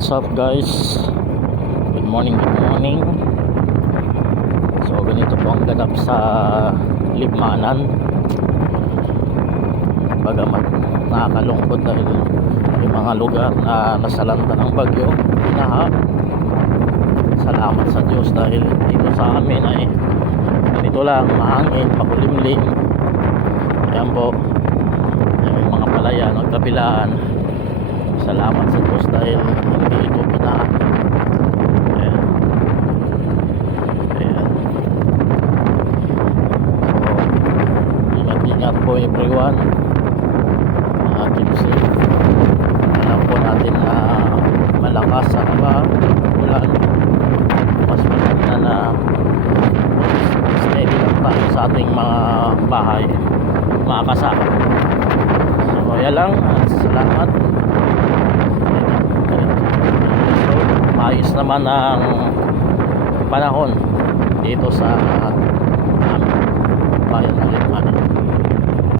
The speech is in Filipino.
What's up guys? Good morning, good morning. So ganito po ang ganap sa Libmanan. Bagamat nakakalungkot dahil may mga lugar na nasalanta ng bagyo, binaha. Salamat sa Diyos dahil dito sa amin ay ganito lang, mahangin, makulimlim. Ayan po, may mga palayan, nagkabilaan. Salamat sa Diyos dahil hindi ito binaha. Ayan. Ayan. So, ingat-ingat po everyone. Keep safe. Alam po natin na malakas ang ulan. Mas maganda na steady lang tayo sa ating mga bahay, mga kasama. So yan lang, salamat. So, maayos naman ang panahon dito sa bayan ng Libmanan.